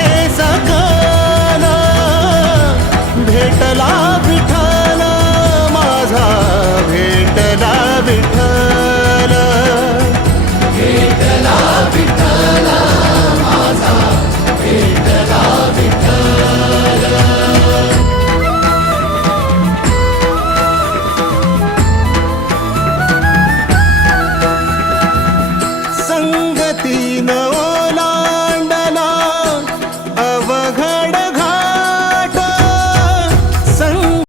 है सका